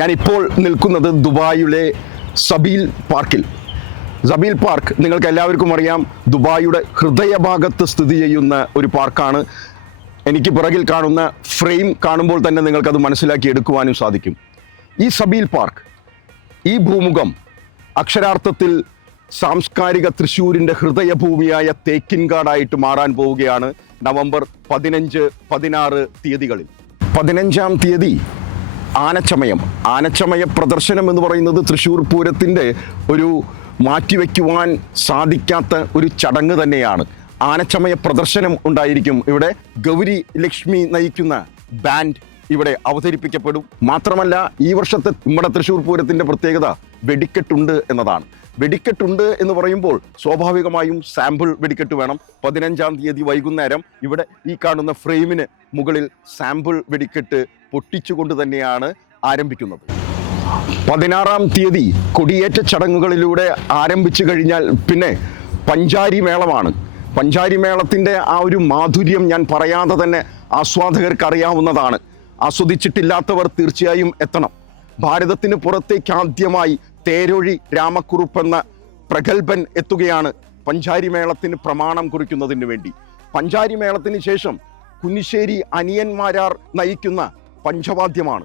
ഞാനിപ്പോൾ നിൽക്കുന്നത് ദുബായിലെ സബീൽ പാർക്കിൽ. സബീൽ പാർക്ക് നിങ്ങൾക്ക് എല്ലാവർക്കും അറിയാം, ദുബായിയുടെ ഹൃദയഭാഗത്ത് സ്ഥിതി ചെയ്യുന്ന ഒരു പാർക്കാണ്. എനിക്ക് പിറകിൽ കാണുന്ന ഫ്രെയിം കാണുമ്പോൾ തന്നെ നിങ്ങൾക്കത് മനസ്സിലാക്കി എടുക്കുവാനും സാധിക്കും. ഈ സബീൽ പാർക്ക്, ഈ ഭൂമുഖം അക്ഷരാർത്ഥത്തിൽ സാംസ്കാരിക തൃശ്ശൂരിൻ്റെ ഹൃദയഭൂമിയായ തേക്കിൻകാടായിട്ട് മാറാൻ പോവുകയാണ് നവംബർ 15, 16 തീയതികളിൽ. 15-ാം തീയതി ആനച്ചമയ പ്രദർശനം എന്ന് പറയുന്നത് തൃശ്ശൂർ പൂരത്തിൻ്റെ ഒരു മാറ്റിവെക്കുവാൻ സാധിക്കാത്ത ഒരു ചടങ്ങ് തന്നെയാണ്. ആനച്ചമയ പ്രദർശനം ഉണ്ടായിരിക്കും. ഇവിടെ ഗൗരി ലക്ഷ്മി നയിക്കുന്ന ബാൻഡ് ഇവിടെ അവതരിപ്പിക്കപ്പെടും. മാത്രമല്ല, ഈ വർഷത്തെ നമ്മുടെ തൃശ്ശൂർ പൂരത്തിൻ്റെ പ്രത്യേകത വെടിക്കെട്ടുണ്ട് എന്നതാണ്. വെടിക്കെട്ടുണ്ട് എന്ന് പറയുമ്പോൾ സ്വാഭാവികമായും സാമ്പിൾ വെടിക്കെട്ട് വേണം. 15-ാം തീയതി വൈകുന്നേരം ഇവിടെ ഈ കാണുന്ന ഫ്രെയിമിന് മുകളിൽ സാമ്പിൾ വെടിക്കെട്ട് പൊട്ടിച്ചുകൊണ്ട് തന്നെയാണ് ആരംഭിക്കുന്നത്. 16-ാം തീയതി കൊടിയേറ്റ ചടങ്ങുകളിലൂടെ ആരംഭിച്ചു കഴിഞ്ഞാൽ പിന്നെ പഞ്ചാരി മേളമാണ്. പഞ്ചാരി മേളത്തിൻ്റെ ആ ഒരു മാധുര്യം ഞാൻ പറയാതെ തന്നെ ആസ്വാദകർക്ക് അറിയാവുന്നതാണ്. ആസ്വദിച്ചിട്ടില്ലാത്തവർ തീർച്ചയായും എത്തണം. ഭാരതത്തിന് പുറത്തേക്ക് ആദ്യമായി തേരൊഴി രാമക്കുറുപ്പ് എന്ന പ്രഗത്ഭൻ എത്തുകയാണ് പഞ്ചാരി മേളത്തിന് പ്രമാണം കുറിക്കുന്നതിന് വേണ്ടി. പഞ്ചാരി മേളത്തിന് ശേഷം കുന്നിശ്ശേരി അനിയന്മാരാർ നയിക്കുന്ന പഞ്ചവാദ്യമാണ്.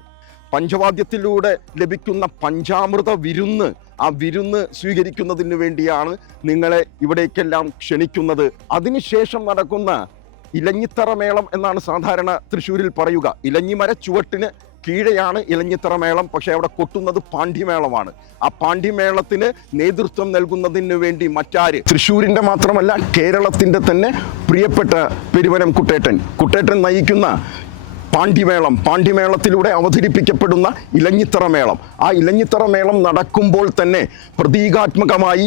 പഞ്ചവാദ്യത്തിലൂടെ ലഭിക്കുന്ന പഞ്ചാമൃത വിരുന്ന്, ആ വിരുന്ന് സ്വീകരിക്കുന്നതിന് വേണ്ടിയാണ് നിങ്ങളെ ഇവിടേക്കെല്ലാം ക്ഷണിക്കുന്നത്. അതിനുശേഷം നടക്കുന്ന ഇലഞ്ഞിത്തറ മേളം എന്നാണ് സാധാരണ തൃശ്ശൂരിൽ പറയുക. ഇലഞ്ഞിമര ചുവട്ടിന് കീഴെയാണ് ഇലഞ്ഞിത്തറ മേളം. പക്ഷേ അവിടെ കൊട്ടുന്നത് പാണ്ഡ്യമേളമാണ്. ആ പാണ്ഡ്യമേളത്തിന് നേതൃത്വം നൽകുന്നതിന് വേണ്ടി മറ്റാര്, തൃശ്ശൂരിൻ്റെ മാത്രമല്ല കേരളത്തിൻ്റെ തന്നെ പ്രിയപ്പെട്ട പെരുവനം കുട്ടേട്ടൻ നയിക്കുന്ന പാണ്ഡ്യമേളത്തിലൂടെ അവതരിപ്പിക്കപ്പെടുന്ന ഇലഞ്ഞിത്തറ മേളം. ആ ഇലഞ്ഞിത്തറ മേളം നടക്കുമ്പോൾ തന്നെ പ്രതീകാത്മകമായി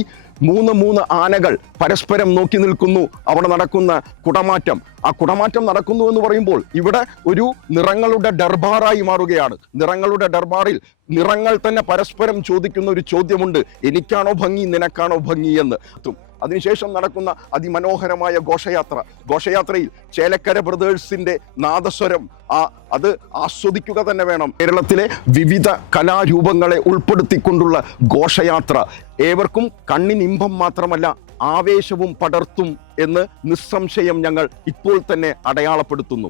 3 ആനകൾ പരസ്പരം നോക്കി നിൽക്കുന്നു. അവിടെ നടക്കുന്ന കുടമാറ്റം, ആ കുടമാറ്റം നടക്കുന്നു എന്ന് പറയുമ്പോൾ ഇവിടെ ഒരു നിറങ്ങളുടെ ദർബാറായി മാറുകയാണ്. നിറങ്ങളുടെ ദർബാറിൽ നിറങ്ങൾ തന്നെ പരസ്പരം ചോദിക്കുന്ന ഒരു ചോദ്യമുണ്ട്: എനിക്കാണോ ഭംഗി, നിനക്കാണോ ഭംഗി എന്ന്. അതിനുശേഷം നടക്കുന്ന അതിമനോഹരമായ ഘോഷയാത്രയിൽ ചേലക്കര ബ്രദേഴ്സിന്റെ നാദസ്വരം, അത് ആസ്വദിക്കുക തന്നെ വേണം. കേരളത്തിലെ വിവിധ കലാരൂപങ്ങളെ ഉൾപ്പെടുത്തിക്കൊണ്ടുള്ള ഘോഷയാത്ര ഏവർക്കും കണ്ണിനിമ്പം മാത്രമല്ല ആവേശവും പടർത്തും എന്ന് നിസ്സംശയം ഞങ്ങൾ ഇപ്പോൾ തന്നെ അടയാളപ്പെടുത്തുന്നു.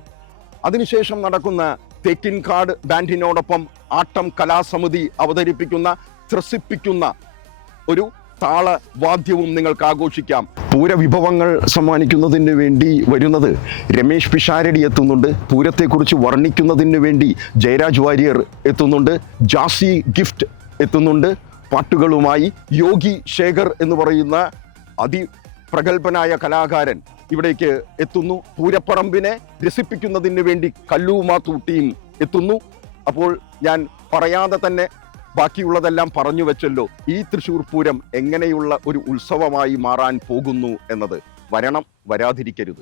അതിനുശേഷം നടക്കുന്ന തേക്കിൻകാട് ബാൻഡിനോടൊപ്പം ആട്ടം കലാസമിതി അവതരിപ്പിക്കുന്ന ത്രസിപ്പിക്കുന്ന ഒരു താളവാദ്യവും നിങ്ങൾക്ക് ആഘോഷിക്കാം. പൂരവിഭവങ്ങൾ സമ്മാനിക്കുന്നതിന് വേണ്ടി വരുന്നത് രമേശ് പിഷാരടി എത്തുന്നുണ്ട്. പൂരത്തെക്കുറിച്ച് വർണ്ണിക്കുന്നതിന് വേണ്ടി ജയരാജ് വാര്യർ എത്തുന്നുണ്ട്. ജാസി ഗിഫ്റ്റ് എത്തുന്നുണ്ട്. പാട്ടുകളുമായി യോഗി ശേഖർ എന്ന് പറയുന്ന അതിപ്രഗത്ഭനായ കലാകാരൻ ഇവിടേക്ക് എത്തുന്നു. പൂരപ്പറമ്പിനെ രസിപ്പിക്കുന്നതിന് വേണ്ടി കല്ലു മാത്തൂട്ടിയും എത്തുന്നു. അപ്പോൾ ഞാൻ പറയാതെ തന്നെ ബാക്കിയുള്ളതെല്ലാം പറഞ്ഞു വെച്ചല്ലോ. ഈ തൃശ്ശൂർ പൂരം എങ്ങനെയുള്ള ഒരു ഉത്സവമായി മാറാൻ പോകുന്നു എന്നത് വരണം, വരാതിരിക്കരുത്.